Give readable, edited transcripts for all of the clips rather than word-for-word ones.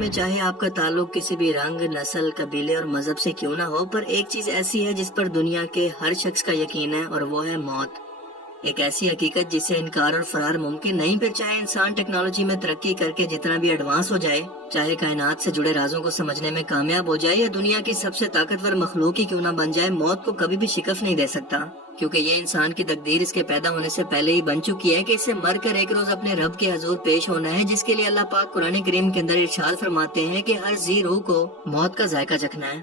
میں چاہے آپ کا تعلق کسی بھی رنگ، نسل، قبیلے اور مذہب سے کیوں نہ ہو، پر ایک چیز ایسی ہے جس پر دنیا کے ہر شخص کا یقین ہے، اور وہ ہے موت۔ ایک ایسی حقیقت جس سے انکار اور فرار ممکن نہیں۔ پھر چاہے انسان ٹیکنالوجی میں ترقی کر کے جتنا بھی ایڈوانس ہو جائے، چاہے کائنات سے جڑے رازوں کو سمجھنے میں کامیاب ہو جائے، یا دنیا کی سب سے طاقتور مخلوق ہی کیوں نہ بن جائے، موت کو کبھی بھی شکست نہیں دے سکتا، کیونکہ یہ انسان کی تقدیر اس کے پیدا ہونے سے پہلے ہی بن چکی ہے کہ اسے مر کر ایک روز اپنے رب کے حضور پیش ہونا ہے، جس کے لیے اللہ پاک قرآن کریم کے اندر ارشاد فرماتے ہیں کہ ہر ذی روح کو موت کا ذائقہ چکھنا ہے۔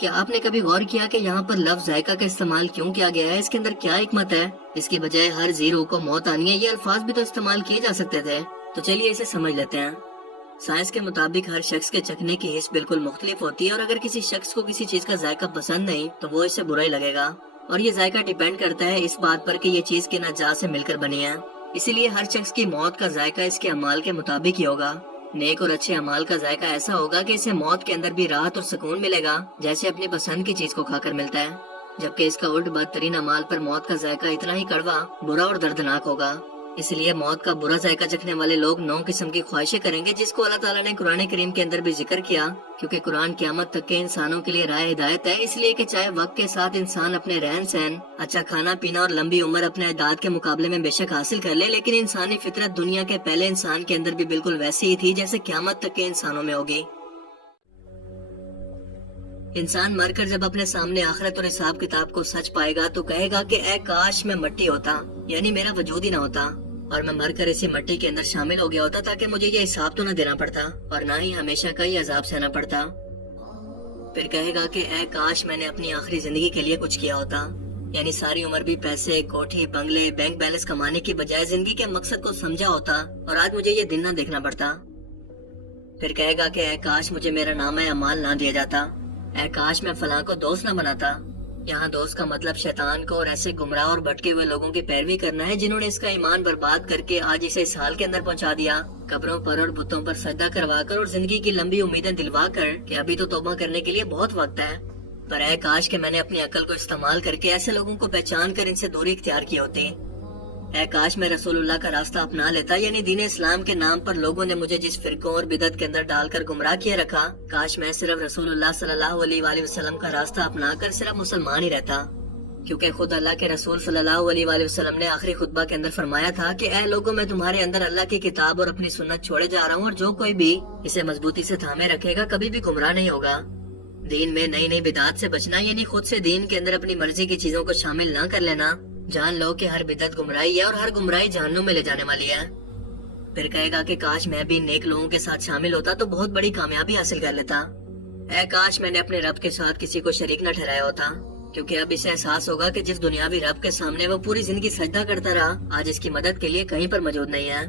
کیا آپ نے کبھی غور کیا کہ یہاں پر لفظ ذائقہ کا استعمال کیوں کیا گیا ہے؟ اس کے اندر کیا حکمت ہے؟ اس کی بجائے ہر ذی روح کو موت آنی ہے، یہ الفاظ بھی تو استعمال کیے جا سکتے تھے۔ تو چلیے اسے سمجھ لیتے ہیں۔ سائنس کے مطابق ہر شخص کے چکھنے کی حس بالکل مختلف ہوتی ہے، اور اگر کسی شخص کو کسی چیز کا ذائقہ پسند نہیں تو وہ اسے برا ہی لگے گا، اور یہ ذائقہ ڈیپینڈ کرتا ہے اس بات پر کہ یہ چیز کن اجزاء سے مل کر بنی ہے۔ اسی لیے ہر شخص کی موت کا ذائقہ اس کے اعمال کے مطابق ہی ہوگا۔ نیک اور اچھے اعمال کا ذائقہ ایسا ہوگا کہ اسے موت کے اندر بھی راحت اور سکون ملے گا، جیسے اپنی پسند کی چیز کو کھا کر ملتا ہے، جبکہ اس کا الٹ بدترین اعمال پر موت کا ذائقہ اتنا ہی کڑوا، برا اور دردناک ہوگا۔ اس لیے موت کا برا ذائقہ چکھنے والے لوگ 9 قسم کی خواہشیں کریں گے، جس کو اللہ تعالیٰ نے قرآن کریم کے اندر بھی ذکر کیا، کیونکہ قرآن قیامت تک کے انسانوں کے لیے راہ ہدایت ہے۔ اس لیے کہ چاہے وقت کے ساتھ انسان اپنے رہن سہن، اچھا کھانا پینا اور لمبی عمر اپنے اعداد کے مقابلے میں بے شک حاصل کر لے، لیکن انسانی فطرت دنیا کے پہلے انسان کے اندر بھی بالکل ویسی ہی تھی جیسے قیامت تک کے انسانوں میں ہوگی۔ انسان مر کر جب اپنے سامنے آخرت اور حساب کتاب کو سچ پائے گا تو کہے گا کہ اے کاش میں مٹی ہوتا، یعنی میرا وجود ہی نہ ہوتا، اور میں مر کر اسی مٹی کے اندر شامل ہو گیا ہوتا، تاکہ مجھے یہ حساب تو نہ دینا پڑتا اور نہ ہی ہمیشہ کا ہی عذاب سہنا پڑتا۔ پھر کہے گا کہ اے کاش میں نے اپنی آخری زندگی کے لیے کچھ کیا ہوتا، یعنی ساری عمر بھی پیسے، کوٹھی، بنگلے، بینک بیلنس کمانے کی بجائے زندگی کے مقصد کو سمجھا ہوتا، اور آج مجھے یہ دن نہ دیکھنا پڑتا۔ پھر کہے گا کہ اے کاش مجھے میرا نامہ اعمال نہ دیا جاتا، اے کاش میں فلاں کو دوست نہ بناتا۔ یہاں دوست کا مطلب شیطان کو اور ایسے گمراہ اور بھٹکے ہوئے لوگوں کی پیروی کرنا ہے جنہوں نے اس کا ایمان برباد کر کے آج اسے اس حال کے اندر پہنچا دیا، قبروں پر اور بتوں پر سجدہ کروا کر اور زندگی کی لمبی امیدیں دلوا کر کہ ابھی تو توبہ کرنے کے لیے بہت وقت ہے۔ پر اے کاش کہ میں نے اپنی عقل کو استعمال کر کے ایسے لوگوں کو پہچان کر ان سے دوری اختیار کی ہوتی۔ اے کاش میں رسول اللہ کا راستہ اپنا لیتا، یعنی دین اسلام کے نام پر لوگوں نے مجھے جس فرقوں اور بدعت کے اندر ڈال کر گمراہ کیے رکھا، کاش میں صرف رسول اللہ صلی اللہ علیہ وآلہ وسلم کا راستہ اپنا کر صرف مسلمان ہی رہتا، کیونکہ خود اللہ کے رسول صلی اللہ علیہ وآلہ وسلم نے آخری خطبہ کے اندر فرمایا تھا کہ اے لوگوں میں تمہارے اندر اللہ کی کتاب اور اپنی سنت چھوڑے جا رہا ہوں، اور جو کوئی بھی اسے مضبوطی سے تھامے رکھے گا کبھی بھی گمراہ نہیں ہوگا۔ دین میں نئی نئی بدعات سے بچنا، یعنی خود سے دین کے اندر اپنی مرضی کی چیزوں کو شامل نہ کر لینا۔ جان لو کہ ہر بدعت گمراہی ہے اور ہر گمراہی جہنم میں لے جانے والی ہے۔ پھر کہے گا کہ کاش میں بھی نیک لوگوں کے ساتھ شامل ہوتا تو بہت بڑی کامیابی حاصل کر لیتا۔ اے کاش میں نے اپنے رب کے ساتھ کسی کو شریک نہ ٹھہرایا ہوتا، کیونکہ اب اسے احساس ہوگا کہ جس دنیاوی رب کے سامنے وہ پوری زندگی سجدہ کرتا رہا، آج اس کی مدد کے لیے کہیں پر موجود نہیں ہے۔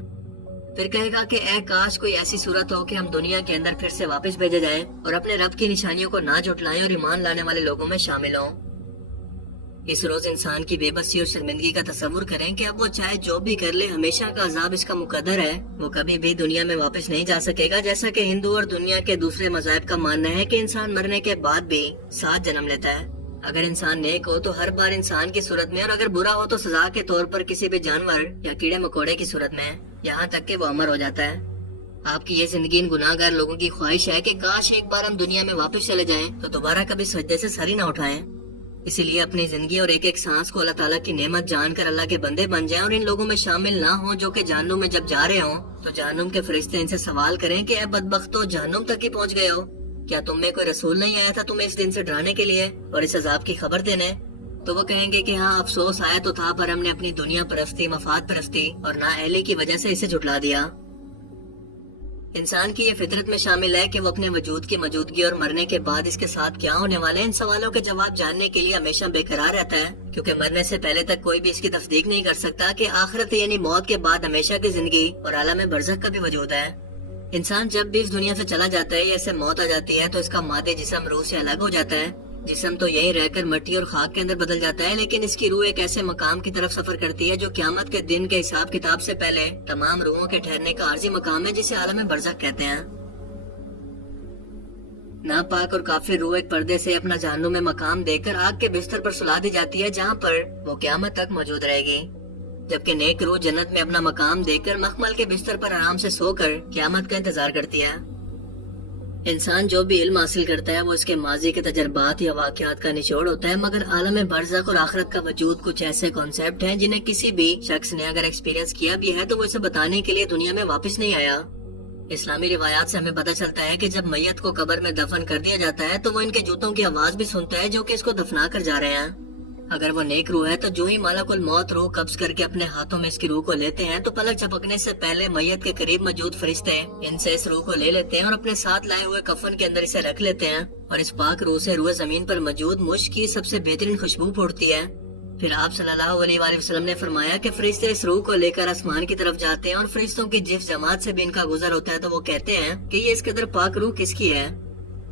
پھر کہے گا کہ اے کاش کوئی ایسی صورت ہو کہ ہم دنیا کے اندر پھر سے واپس بھیجے جائیں اور اپنے رب کی نشانیوں کو نہ جھٹلائیں اور ایمان لانے والے لوگوں میں شامل ہوں۔ اس روز انسان کی بے بسی اور شرمندگی کا تصور کریں کہ اب وہ چاہے جو بھی کر لے ہمیشہ کا عذاب اس کا مقدر ہے، وہ کبھی بھی دنیا میں واپس نہیں جا سکے گا، جیسا کہ ہندو اور دنیا کے دوسرے مذاہب کا ماننا ہے کہ انسان مرنے کے بعد بھی 7 جنم لیتا ہے۔ اگر انسان نیک ہو تو ہر بار انسان کی صورت میں، اور اگر برا ہو تو سزا کے طور پر کسی بھی جانور یا کیڑے مکوڑے کی صورت میں، یہاں تک کہ وہ امر ہو جاتا ہے۔ آپ کی یہ زندگی ان گناہ گار لوگوں کی خواہش ہے کہ کاش ایک بار ہم دنیا میں واپس چلے جائیں تو دوبارہ کبھی سجدے سے سر ہی نہ اٹھائیں۔ اسی لیے اپنی زندگی اور ایک ایک سانس کو اللہ تعالیٰ کی نعمت جان کر اللہ کے بندے بن جائیں اور ان لوگوں میں شامل نہ ہوں جو کہ جہنم میں جب جا رہے ہوں تو جہنم کے فرشتے ان سے سوال کریں کہ اے بدبختو، جہنم تک ہی پہنچ گئے ہو، کیا تم میں کوئی رسول نہیں آیا تھا تمہیں اس دن سے ڈرانے کے لیے اور اس عذاب کی خبر دینے؟ تو وہ کہیں گے کہ ہاں افسوس آیا تو تھا، پر ہم نے اپنی دنیا پرستی، مفاد پرستی اور نااہلی کی وجہ سے اسے جھٹلا دیا۔ انسان کی یہ فطرت میں شامل ہے کہ وہ اپنے وجود کی موجودگی اور مرنے کے بعد اس کے ساتھ کیا ہونے والا ہے ان سوالوں کے جواب جاننے کے لیے ہمیشہ بے قرار رہتا ہے، کیونکہ مرنے سے پہلے تک کوئی بھی اس کی تصدیق نہیں کر سکتا کہ آخرت یعنی موت کے بعد ہمیشہ کی زندگی اور عالم برزخ کا بھی وجود ہے۔ انسان جب بھی اس دنیا سے چلا جاتا ہے یا اسے موت آ جاتی ہے تو اس کا مادے جسم روح سے الگ ہو جاتا ہے۔ جسم تو یہیں رہ کر مٹی اور خاک کے اندر بدل جاتا ہے، لیکن اس کی روح ایک ایسے مقام کی طرف سفر کرتی ہے جو قیامت کے دن کے حساب کتاب سے پہلے تمام روحوں کے ٹھہرنے کا عارضی مقام ہے، جسے عالم برزخ کہتے ہیں۔ ناپاک اور کافر روح ایک پردے سے اپنا جہنم میں مقام دے کر آگ کے بستر پر سلا دی جاتی ہے، جہاں پر وہ قیامت تک موجود رہے گی، جبکہ نیک روح جنت میں اپنا مقام دے کر مخمل کے بستر پر آرام سے سو کر قیامت کا انتظار کرتی ہے۔ انسان جو بھی علم حاصل کرتا ہے وہ اس کے ماضی کے تجربات یا واقعات کا نچوڑ ہوتا ہے، مگر عالم برزخ اور آخرت کا وجود کچھ ایسے کانسیپٹ ہیں جنہیں کسی بھی شخص نے اگر ایکسپیرینس کیا بھی ہے تو وہ اسے بتانے کے لیے دنیا میں واپس نہیں آیا۔ اسلامی روایات سے ہمیں پتہ چلتا ہے کہ جب میت کو قبر میں دفن کر دیا جاتا ہے تو وہ ان کے جوتوں کی آواز بھی سنتا ہے جو کہ اس کو دفنا کر جا رہے ہیں۔ اگر وہ نیک روح ہے تو جو ہی ملک الموت روح قبض کر کے اپنے ہاتھوں میں اس کی روح کو لیتے ہیں تو پلک جھپکنے سے پہلے میت کے قریب موجود فرشتے ان سے اس روح کو لے لیتے ہیں اور اپنے ساتھ لائے ہوئے کفن کے اندر اسے رکھ لیتے ہیں، اور اس پاک روح سے روح زمین پر موجود مشک کی سب سے بہترین خوشبو پھوٹتی ہے۔ پھر آپ صلی اللہ علیہ وآلہ وسلم نے فرمایا کہ فرشتے اس روح کو لے کر آسمان کی طرف جاتے ہیں، اور فرشتوں کی جس جماعت سے بھی ان کا گزر ہوتا ہے تو وہ کہتے ہیں کہ یہ اس قدر پاک روح کس کی ہے؟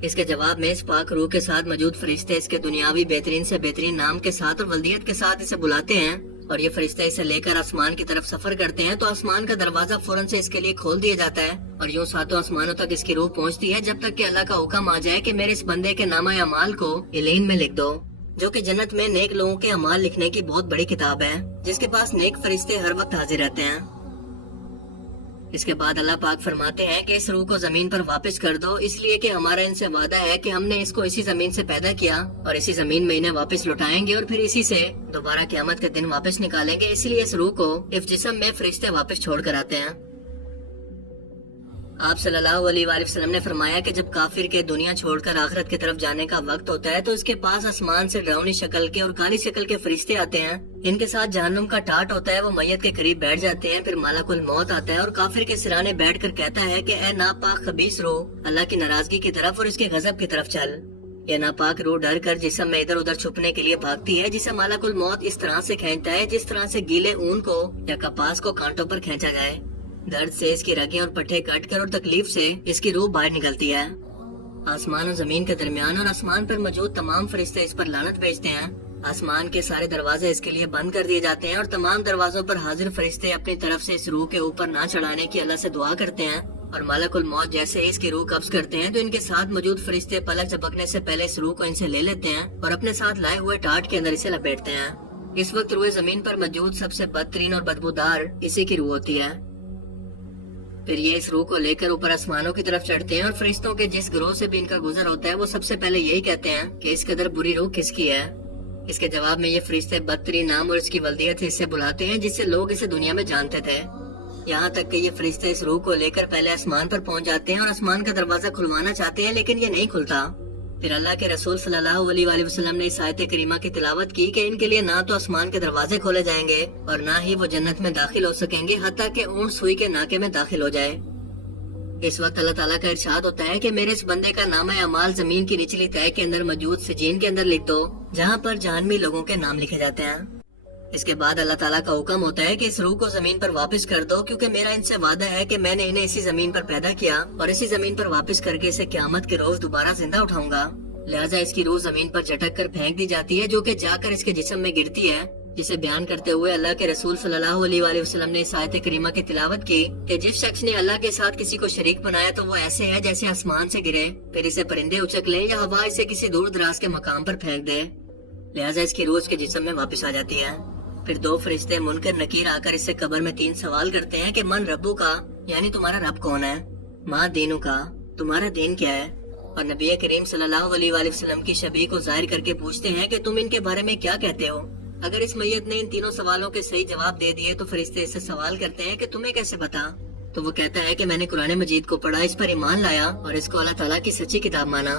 اس کے جواب میں اس پاک روح کے ساتھ موجود فرشتے اس کے دنیاوی بہترین سے بہترین نام کے ساتھ اور ولدیت کے ساتھ اسے بلاتے ہیں، اور یہ فرشتے اسے لے کر آسمان کی طرف سفر کرتے ہیں تو آسمان کا دروازہ فوراً سے اس کے لیے کھول دیا جاتا ہے، اور یوں ساتوں آسمانوں تک اس کی روح پہنچتی ہے جب تک کہ اللہ کا حکم آ جائے کہ میرے اس بندے کے نامہ اعمال کو علین میں لکھ دو، جو کہ جنت میں نیک لوگوں کے اعمال لکھنے کی بہت بڑی کتاب ہے جس کے پاس نیک فرشتے ہر وقت حاضر رہتے ہیں۔ اس کے بعد اللہ پاک فرماتے ہیں کہ اس روح کو زمین پر واپس کر دو، اس لیے کہ ہمارا ان سے وعدہ ہے کہ ہم نے اس کو اسی زمین سے پیدا کیا اور اسی زمین میں انہیں واپس لوٹائیں گے اور پھر اسی سے دوبارہ قیامت کے دن واپس نکالیں گے، اس لیے اس روح کو اس جسم میں فرشتے واپس چھوڑ کر آتے ہیں۔ آپ صلی اللہ علیہ وآلہ وسلم نے فرمایا کہ جب کافر کے دنیا چھوڑ کر آخرت کی طرف جانے کا وقت ہوتا ہے تو اس کے پاس آسمان سے ڈراؤنی شکل کے اور کالی شکل کے فرشتے آتے ہیں، ان کے ساتھ جہنم کا ٹاٹ ہوتا ہے، وہ میت کے قریب بیٹھ جاتے ہیں، پھر ملک الموت آتا ہے اور کافر کے سرانے بیٹھ کر کہتا ہے کہ اے ناپاک خبیث روح، اللہ کی ناراضگی کی طرف اور اس کے غضب کی طرف چل۔ یہ ناپاک روح ڈر کر جسم میں ادھر ادھر چھپنے کے لیے بھاگتی ہے، جسے ملک الموت اس طرح سے کھینچتا ہے جس طرح سے گیلے اون کو یا کپاس کو کانٹوں پر کھینچا جائے۔ درد سے اس کی رگیں اور پٹھے کٹ کر اور تکلیف سے اس کی روح باہر نکلتی ہے۔ آسمان اور زمین کے درمیان اور آسمان پر موجود تمام فرشتے اس پر لعنت بھیجتے ہیں، آسمان کے سارے دروازے اس کے لیے بند کر دیے جاتے ہیں اور تمام دروازوں پر حاضر فرشتے اپنی طرف سے اس روح کے اوپر نہ چڑھانے کی اللہ سے دعا کرتے ہیں، اور ملک الموت جیسے اس کی روح قبض کرتے ہیں تو ان کے ساتھ موجود فرشتے پلک جھپکنے سے پہلے اس روح کو ان سے لے لیتے ہیں اور اپنے ساتھ لائے ہوئے ٹاٹ کے اندر اسے لپیٹتے ہیں۔ اس وقت روح زمین پر موجود سب سے بدترین اور بدبودار اسی کی روح ہوتی ہے۔ پھر یہ اس روح کو لے کر اوپر آسمانوں کی طرف چڑھتے ہیں، اور فرشتوں کے جس گروہ سے بھی ان کا گزر ہوتا ہے وہ سب سے پہلے یہی کہتے ہیں کہ اس قدر بری روح کس کی ہے۔ اس کے جواب میں یہ فرشتے بدترین نام اور اس کی ولدیت اس سے بلاتے ہیں جس سے لوگ اسے دنیا میں جانتے تھے، یہاں تک کہ یہ فرشتے اس روح کو لے کر پہلے آسمان پر پہنچ جاتے ہیں اور آسمان کا دروازہ کھلوانا چاہتے ہیں لیکن یہ نہیں کھلتا۔ پھر اللہ کے رسول صلی اللہ علیہ وآلہ وسلم نے اس آیت کریمہ کی تلاوت کی کہ ان کے لیے نہ تو آسمان کے دروازے کھولے جائیں گے اور نہ ہی وہ جنت میں داخل ہو سکیں گے حتیٰ کہ اونٹ سوئی کے ناکے میں داخل ہو جائے۔ اس وقت اللہ تعالیٰ کا ارشاد ہوتا ہے کہ میرے اس بندے کا نامہ اعمال زمین کی نچلی تہہ کے اندر موجود سجین کے اندر لکھ دو جہاں پر جہنمی لوگوں کے نام لکھے جاتے ہیں۔ اس کے بعد اللہ تعالیٰ کا حکم ہوتا ہے کہ اس روح کو زمین پر واپس کر دو، کیونکہ میرا ان سے وعدہ ہے کہ میں نے انہیں اسی زمین پر پیدا کیا اور اسی زمین پر واپس کر کے اسے قیامت کے روز دوبارہ زندہ اٹھاؤں گا، لہٰذا اس کی روح زمین پر جھٹک کر پھینک دی جاتی ہے جو کہ جا کر اس کے جسم میں گرتی ہے، جسے بیان کرتے ہوئے اللہ کے رسول صلی اللہ علیہ وآلہ وسلم نے اس آیت کریمہ کی تلاوت کی کہ جس شخص نے اللہ کے ساتھ کسی کو شریک بنایا تو وہ ایسے ہے جیسے آسمان سے گرے، پھر اسے پرندے اچک لیں یا ہوا اسے کسی دور دراز کے مقام پر پھینک دے، لہٰذا اس کی روح اس کے جسم میں واپس آ جاتی ہے۔ پھر دو فرشتے منکر نکیر آ کر اس سے قبر میں 3 سوال کرتے ہیں کہ من ربو کا، یعنی تمہارا رب کون ہے، ماں دینو کا، تمہارا دین کیا ہے، اور نبی کریم صلی اللہ علیہ وآلہ وسلم کی شبیہ کو ظاہر کر کے پوچھتے ہیں کہ تم ان کے بارے میں کیا کہتے ہو۔ اگر اس میت نے ان تینوں سوالوں کے صحیح جواب دے دیے تو فرشتے اس سے سوال کرتے ہیں کہ تمہیں کیسے پتا، تو وہ کہتا ہے کہ میں نے قرآن مجید کو پڑھا، اس پر ایمان لایا اور اس کو اللہ تعالیٰ کی سچی کتاب مانا۔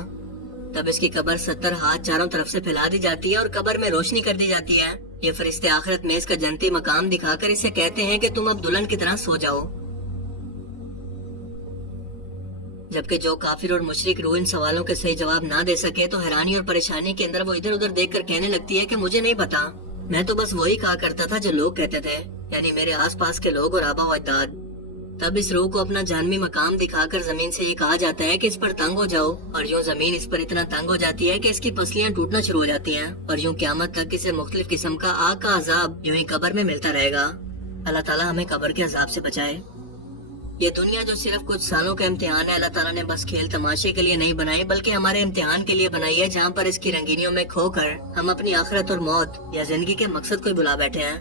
تب اس کی قبر 70 ہاتھ چاروں طرف سے پھیلا دی جاتی ہے اور قبر میں روشنی کر دی جاتی ہے۔ یہ فرشتے آخرت میں اس کا جنتی مقام دکھا کر اسے کہتے ہیں کہ تم اب دلہن کی طرح سو جاؤ، جبکہ جو کافر اور مشرک روح ان سوالوں کے صحیح جواب نہ دے سکے تو حیرانی اور پریشانی کے اندر وہ ادھر ادھر دیکھ کر کہنے لگتی ہے کہ مجھے نہیں پتا، میں تو بس وہی کہا کرتا تھا جو لوگ کہتے تھے، یعنی میرے آس پاس کے لوگ اور آبا و اجداد۔ تب اس روح کو اپنا جہنمی مقام دکھا کر زمین سے یہ کہا جاتا ہے کہ اس پر تنگ ہو جاؤ، اور یوں زمین اس پر اتنا تنگ ہو جاتی ہے کہ اس کی پسلیاں ٹوٹنا شروع ہو جاتی ہیں، اور یوں قیامت تک اسے مختلف قسم کا آگ کا عذاب یوں ہی قبر میں ملتا رہے گا۔ اللہ تعالیٰ ہمیں قبر کے عذاب سے بچائے۔ یہ دنیا جو صرف کچھ سالوں کا امتحان ہے، اللہ تعالیٰ نے بس کھیل تماشے کے لیے نہیں بنائی بلکہ ہمارے امتحان کے لیے بنائی ہے، جہاں پر اس کی رنگینیوں میں کھو کر ہم اپنی آخرت اور موت یا زندگی کے مقصد کو ہی بلا بیٹھے ہیں۔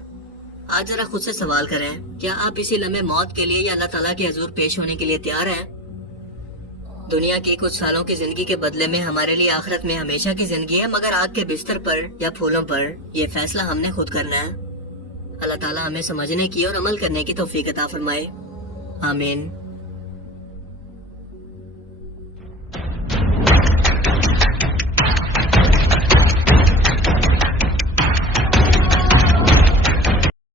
آج ذرا خود سے سوال کریں، کیا آپ اسی لمحے موت کے لیے یا اللہ تعالیٰ کے حضور پیش ہونے کے لیے تیار ہیں؟ دنیا کی کچھ سالوں کی زندگی کے بدلے میں ہمارے لیے آخرت میں ہمیشہ کی زندگی ہے، مگر آگ کے بستر پر یا پھولوں پر یہ فیصلہ ہم نے خود کرنا ہے۔ اللہ تعالیٰ ہمیں سمجھنے کی اور عمل کرنے کی توفیق عطا فرمائے، آمین۔